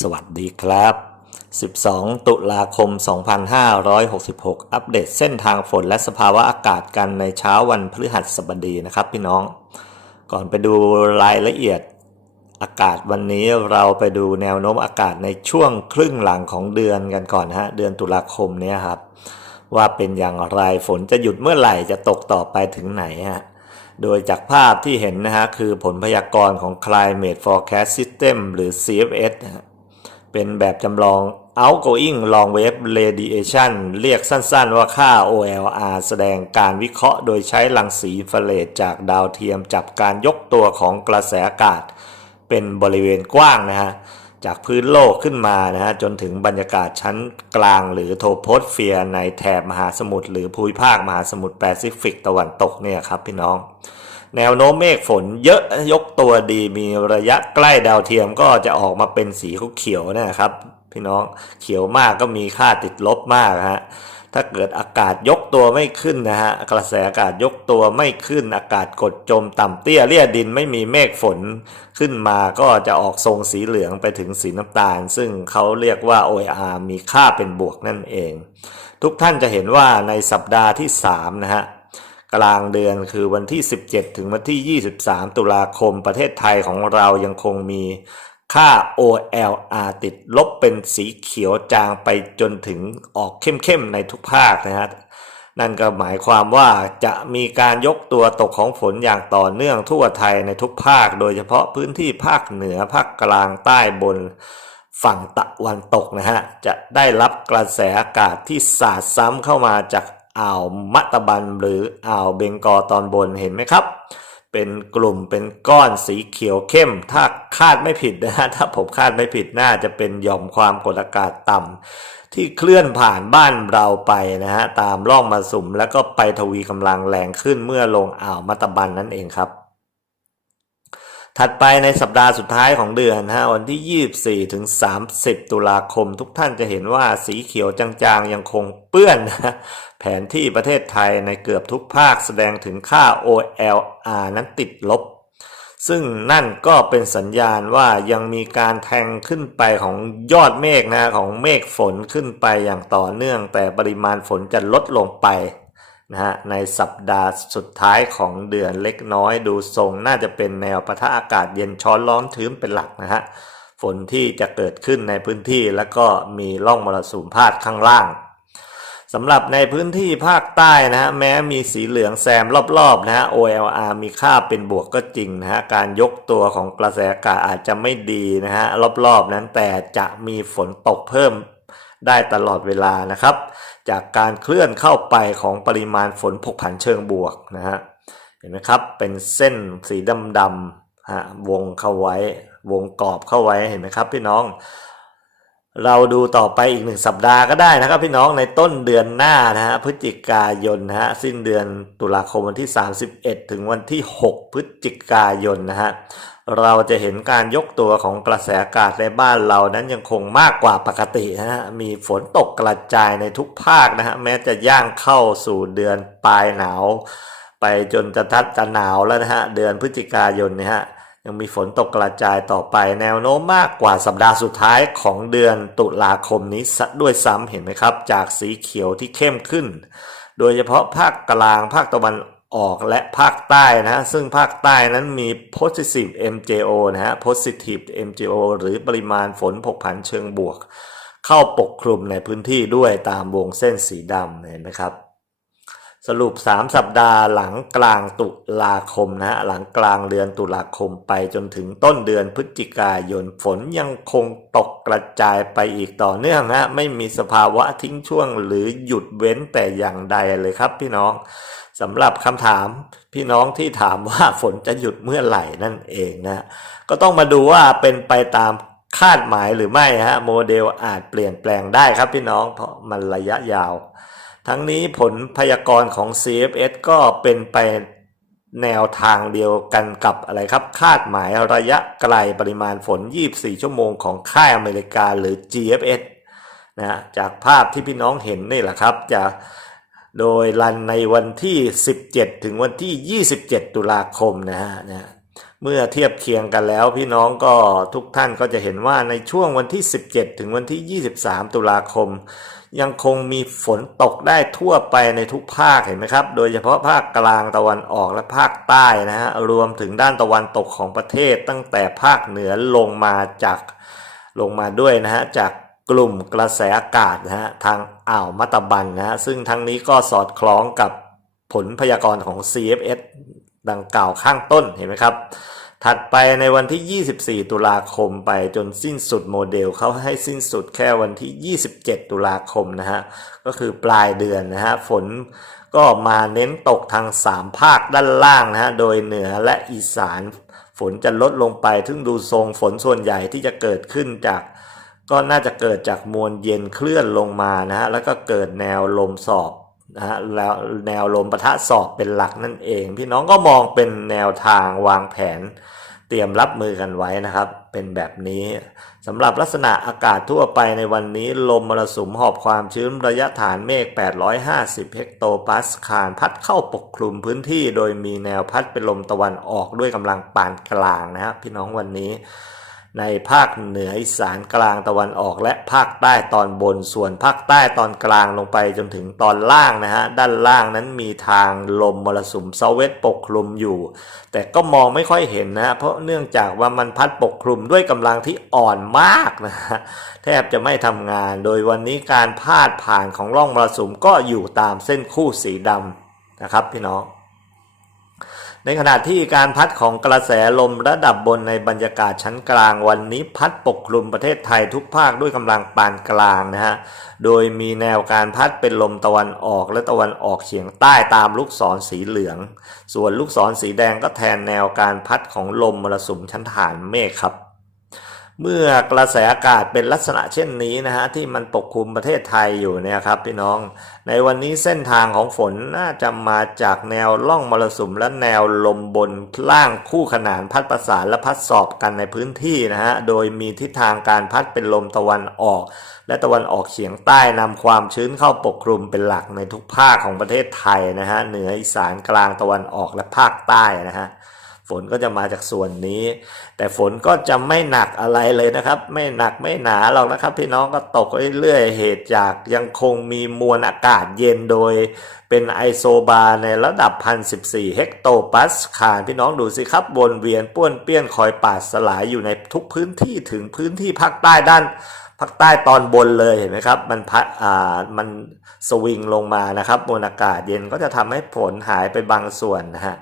สวัสดีครับ 12 ตุลาคม 2566 อัปเดตเส้นทางฝนและสภาวะอากาศกันในเช้าวันพฤหัสบดีนะครับพี่น้อง ก่อนไปดูรายละเอียดอากาศวันนี้เราไปดูแนวโน้มอากาศในช่วงครึ่งหลังของเดือนกันก่อนฮะ เดือนตุลาคมเนี้ยครับ ว่าเป็นอย่างไรฝนจะหยุดเมื่อไหร่จะตกต่อไปถึงไหนฮะโดยจากภาพที่เห็นนะฮะ คือผลพยากรณ์ของ Climate Forecast System หรือ CFS นะฮะ เป็นแบบจำลอง outgoing long wave radiation เรียกสั้นๆว่าค่า OLR แสดงการวิเคราะห์โดยใช้รังสีอินฟราเรดจากดาวเทียมจับการยกตัวของกระแสอากาศ เป็นบริเวณกว้างนะฮะ จากพื้นโลกขึ้นมานะฮะ จนถึงบรรยากาศชั้นกลางหรือโทโพสเฟียร์ในแถบมหาสมุทรหรือภูมิภาคมหาสมุทรแปซิฟิกตะวันตกเนี่ยครับพี่น้อง แนวโน้มเมฆฝนเยอะยกตัวดีมีระยะใกล้ดาวเทียมก็จะออกมาเป็นสีเขียวนะครับ พี่น้องเขียวมากก็มีค่าติดลบมากฮะถ้าเกิดอากาศยกตัวไม่ขึ้นนะฮะกระแสอากาศยกตัวไม่ขึ้น อากาศกดจมต่ำเตี้ยเลี่ยดินไม่มีเมฆฝนขึ้นมาก็จะออกทรงสีเหลืองไปถึงสีน้ำตาล ซึ่งเขาเรียกว่า OIR มีค่าเป็นบวกนั่นเอง ทุกท่านจะเห็นว่าในสัปดาห์ที่3นะฮะ กลางเดือนคือวันที่ 17 ถึงวันที่ 23 ตุลาคมประเทศไทยของเรายังคงมีค่า OLR ติดลบเป็นสีเขียวจางไปจนถึงออกเข้มๆในทุกภาคนะฮะนั่นก็หมายความว่าจะมีการยกตัวตกของฝนอย่างต่อเนื่องทั่วไทยในทุกภาค โดยเฉพาะพื้นที่ภาคเหนือภาคกลางใต้บนฝั่งตะวันตกนะฮะ จะได้รับกระแสอากาศที่สาดซ้ำเข้ามาจาก อ่าวมัตตบันหรืออ่าวเบงกอตอนบนเห็นไหมครับ เป็นกลุ่มเป็นก้อนสีเขียวเข้ม ถ้าคาดไม่ผิดนะฮะถ้าผมคาดไม่ผิดน่าจะเป็นหย่อมความกดอากาศต่ำที่เคลื่อนผ่านบ้านเราไปนะฮะตามร่องมาสุมแล้วก็ไปทวีกำลังแรงขึ้นเมื่อลงอ่าวมัตตบันนั่นเองครับ ถัดไปในสัปดาห์สุดท้ายของเดือนฮะวันที่ 24 ถึง 30 ตุลาคม ทุกท่านจะเห็นว่าสีเขียวจางๆ ยังคงเปื้อนนะแผนที่ประเทศไทยในเกือบทุกภาคแสดงถึงค่า OLR นั้นติดลบ ซึ่งนั่นก็เป็นสัญญาณว่ายังมีการแทงขึ้นไปของยอดเมฆนะของเมฆฝนขึ้นไปอย่างต่อเนื่อง แต่ปริมาณฝนจะลดลงไป นะฮะในสัปดาห์สุดท้ายของเดือนเล็กน้อยดูทรงน่าจะเป็นแนวปะทะอากาศเย็นช้อนร้อนชื้นเป็นหลักนะฮะฝนที่จะเกิดขึ้นในพื้นที่แล้วก็มีร่องมรสุมพาดข้างล่างสำหรับในพื้นที่ภาคใต้นะฮะแม้มีสีเหลืองแซมรอบๆนะฮะ OLR มีค่าเป็นบวกก็จริงนะฮะการยกตัวของกระแสอากาศอาจจะไม่ดีนะฮะรอบๆนั้นแต่จะมีฝนตกเพิ่ม ได้ตลอดเวลานะครับ จากการเคลื่อนเข้าไปของปริมาณฝนผกผันเชิงบวกนะฮะเห็นไหมครับเป็นเส้นสีดำๆฮะวงเข้าไว้วงกรอบเข้าไว้เห็นไหมครับพี่น้อง เราดูต่อไปอีกหนึ่งสัปดาห์ก็ได้นะครับ พี่น้องในต้นเดือนหน้านะฮะพฤศจิกายนนะฮะสิ้นเดือนตุลาคมวันที่ 31 ถึงวันที่ 6 พฤศจิกายนนะฮะ เราจะเห็นการยกตัวของกระแสอากาศในบ้านเรานั้นยังคงมากกว่าปกตินะฮะมีฝนตกกระจายในทุกภาคนะฮะแม้จะย่างเข้าสู่เดือนปลายหนาว ไปจนจะทัดจะหนาวแล้วนะฮะเดือนพฤศจิกายนเนี่ยฮะยังมีฝนตกกระจายต่อไปแนวโน้มมากกว่าสัปดาห์สุดท้ายของเดือนตุลาคมนี้ซะด้วยซ้ำเห็นไหมครับ จากสีเขียวที่เข้มขึ้น โดยเฉพาะภาคกลางภาคตะวัน ออกและภาคใต้นะฮะซึ่งภาคใต้นั้นมี positive MJO นะฮะ positive MJO หรือปริมาณฝนผกผันเชิงบวก เข้าปกคลุมในพื้นที่ด้วยตามวงเส้นสีดำเห็นไหมครับ สรุป 3 สัปดาห์หลังกลางตุลาคมนะฮะหลังกลางเดือนตุลาคมไปจนถึงต้นเดือนพฤศจิกายนฝนยังคงตกกระจายไปอีกต่อเนื่องนะไม่มีสภาวะทิ้งช่วงหรือหยุดเว้นแต่อย่างใดเลยครับพี่น้อง สำหรับคำถามพี่น้องที่ถามว่าฝนจะหยุดเมื่อไหร่นั่นเองนะก็ต้องมาดูว่าเป็นไปตามคาดหมายหรือไม่ฮะโมเดลอาจเปลี่ยนแปลงได้ครับพี่น้องเพราะมันระยะยาว ทั้งนี้ผลพยากรณ์ของ CFS ก็เป็นไปแนวทางเดียวกันกับอะไรครับ คาดหมายระยะไกลปริมาณฝน 24 ชั่วโมงของค่ายอเมริกาหรือ GFS นะจากภาพที่พี่น้องเห็นนี่แหละครับ จะ โดยรันในวันที่ 17 ถึงวันที่ 27 ตุลาคมนะฮะนะเมื่อเทียบเคียงกันแล้วพี่น้องก็ทุกท่านก็จะเห็นว่าในช่วงวันที่ 17 ถึงวันที่ 23 ตุลาคม ยังคงมีฝนตกได้ทั่วไปในทุกภาคเห็นไหมครับ โดยเฉพาะภาคกลางตะวันออกและภาคใต้นะฮะรวมถึงด้านตะวันตกของประเทศตั้งแต่ภาคเหนือลงมาจากลงมาด้วยนะฮะจาก กลุ่มกระแสอากาศนะฮะทางอ่าวมัตบันนะฮะซึ่งทั้งนี้ก็สอดคล้องกับผลพยากรณ์ของ CFS ดังกล่าวข้างต้นเห็นไหมครับ ถัดไปในวันที่ 24 ตุลาคมไปจนสิ้นสุดโมเดลเขาให้สิ้นสุดแค่วันที่ 27 ตุลาคมนะฮะก็คือปลายเดือนนะฮะฝนก็มาเน้นตกทาง 3 ภาคด้านล่างนะฮะโดยเหนือและอีสานฝนจะลดลงไปถึงดูทรงฝนส่วนใหญ่ที่จะเกิดขึ้นจาก ก็น่าจะเกิดจากมวลเย็นเคลื่อนลงมานะฮะแล้วก็เกิดแนวลมสอบนะฮะแล้วแนวลมปะทะสอบเป็นหลักนั่นเอง พี่น้องก็มองเป็นแนวทางวางแผน เตรียมรับมือกันไว้นะครับ เป็นแบบนี้สำหรับลักษณะอากาศทั่วไปในวันนี้ ลมมรสุมหอบความชื้นระยะฐานเมฆ 850 เฮกโตปาสคาลพัดเข้าปกคลุมพื้นที่ โดยมีแนวพัดเป็นลมตะวันออกด้วยกำลังปานกลางนะครับพี่น้องวันนี้ ในภาคเหนืออีสานกลางตะวันออกและภาคใต้ตอนบนส่วนภาคใต้ตอนกลางลงไปจนถึงตอนล่างนะฮะด้านล่างนั้นมีทางลมมรสุมเซาเวตปกคลุมอยู่ แต่ก็มองไม่ค่อยเห็นนะเพราะเนื่องจากว่ามันพัดปกคลุมด้วยกำลังที่อ่อนมากนะฮะแทบจะไม่ทำงาน โดยวันนี้การพาดผ่านของร่องมรสุมก็อยู่ตามเส้นคู่สีดำนะครับพี่น้อง ในขณะที่การพัดของกระแสลมระดับบนในบรรยากาศชั้นกลางวันนี้พัดปกคลุมประเทศไทยทุกภาคด้วยกำลังปานกลางนะฮะ โดยมีแนวการพัดเป็นลมตะวันออกและตะวันออกเฉียงใต้ตามลูกศรสีเหลือง ส่วนลูกศรสีแดงก็แทนแนวการพัดของลมมรสุมชั้นฐานเมฆครับ เมื่อกระแสอากาศเป็นลักษณะเช่นนี้นะฮะที่มันปกคลุมประเทศไทยอยู่เนี่ยครับพี่น้อง ในวันนี้เส้นทางของฝนน่าจะมาจากแนวล่องมรสุมและแนวลมบนล่างคู่ขนานพัดประสานและพัดสอบกันในพื้นที่นะฮะโดยมีทิศทางการพัดเป็นลมตะวันออก และตะวันออกเฉียงใต้นำความชื้นเข้าปกคลุมเป็นหลักในทุกภาคของประเทศไทยนะฮะเหนืออีสานกลางตะวันออกและภาคใต้นะฮะ ฝนก็จะมาจากส่วนนี้ แต่ฝนก็จะไม่หนักอะไรเลยนะครับ ไม่หนักไม่หนาหรอกนะครับ พี่น้องก็ตกเรื่อยๆเหตุจากยังคงมีมวลอากาศเย็นโดย เป็นไอโซบาในระดับ 1,014 เฮกโตปาสคาลพี่น้องดูสิครับวนเวียนป้วนเปี้ยนคอยปาดสลายอยู่ในทุกพื้นที่ถึงพื้นที่ภาคใต้ด้านภาคใต้ตอนบนเลยเห็นไหมครับ มันพัดอ่ามันสวิงลงมานะครับมวลอากาศเย็นก็จะทำให้ฝนหายไปบางส่วนนะฮะ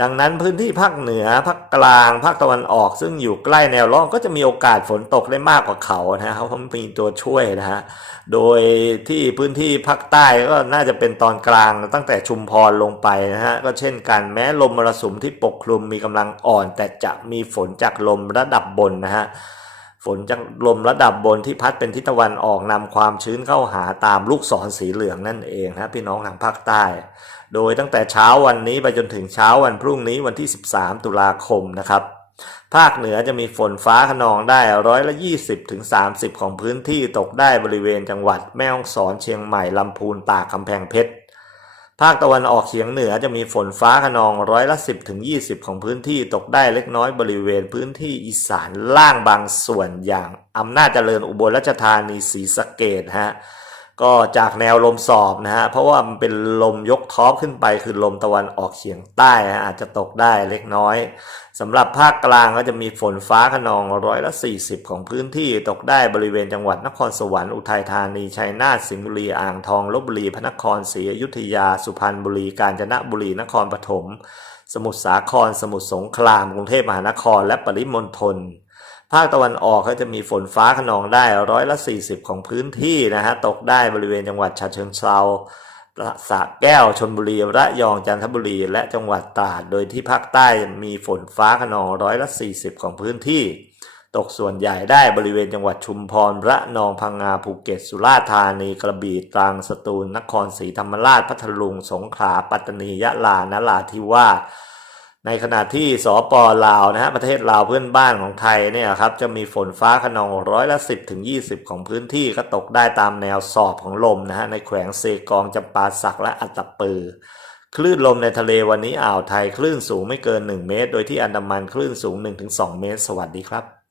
ดังนั้นพื้นที่ภาคเหนือภาคกลางภาคตะวันออก ซึ่งอยู่ใกล้แนวร่องก็จะมีโอกาสฝนตกได้มากกว่าเขานะฮะเพราะมันมีตัวช่วยนะฮะโดยที่พื้นที่ภาคใต้ก็น่าจะเป็นตอนกลางตั้งแต่ชุมพรลงไปนะฮะก็เช่นกันแม้ลมมรสุมที่ปกคลุมมีกำลังอ่อน แต่จะมีฝนจากลมระดับบนนะฮะฝนจากลมระดับบนที่พัดเป็นทิศตะวันออกนำความชื้นเข้าหาตามลูกศรสีเหลืองนั่นเองนะพี่น้องทางภาคใต้ โดยตั้งแต่เช้าวันนี้ไปจนถึงเช้าวันพรุ่งนี้วันที่ 13 ตุลาคมนะครับ ภาคเหนือจะมีฝนฟ้าขนองได้ร้อยละ 20ถึง30 ของพื้นที่ตกได้บริเวณจังหวัดแม่ฮ่องสอนเชียงใหม่ลำพูนตากกำแพงเพชรภาคตะวันออกเฉียงเหนือจะมีฝนฟ้าขนองร้อยละ 10ถึง20 ของพื้นที่ตกได้เล็กน้อยบริเวณพื้นที่อีสานล่างบางส่วนอย่างอำนาจเจริญอุบลราชธานีศรีสะเกดฮะ ก็จากแนวลมสอบนะฮะเพราะว่ามันเป็นลมยกท็อปขึ้นไปคือลมตะวันออกเฉียงใต้ฮะอาจจะตกได้เล็กน้อยสำหรับภาคกลางก็จะมีฝนฟ้าขนองร้อยละ 40 ของพื้นที่ตกได้บริเวณจังหวัดนครสวรรค์อุทัยธานีชัยนาทสิงห์บุรีอ่างทองลบบุรีพระนครศรีอยุธยา สุพรรณบุรีกาญจนบุรีนครปฐม สมุทรสาคร สมุทรสงครามกรุงเทพมหานครและปริมณฑล ภาคตะวันออกก็จะมีฝนฟ้าขนองได้ร้อยละ 40 ของพื้นที่นะฮะตกได้บริเวณจังหวัดฉะเชิงเทราสระแก้วชนบุรีระยองจันทบุรี และจังหวัดตราดโดยที่ภาคใต้มีฝนฟ้าขนองร้อยละ 40 ของพื้นที่ ตกส่วนใหญ่ได้บริเวณจังหวัดชุมพรระนองพังงาภูเก็ตสุราษฎร์ธานีกระบี่ตรังสตูลนครศรีธรรมราชพัทลุงสงขลาปัตตานียะลานราธิวาส ในขณะที่สปลาวนะฮะประเทศลาวเพื่อนบ้านของไทยเนี่ยครับจะมีฝนฟ้าขนองร้อยละ 10ถึง20 ของพื้นที่ก็ตกได้ตามแนวสอบของลมนะฮะในแขวงเซกองจำปาสักและอัตตปือ คลื่นลมในทะเลวันนี้อ่าวไทยคลื่นสูงไม่เกิน 1 เมตร โดยที่อันดามันคลื่นสูง 1-2 เมตร สวัสดีครับ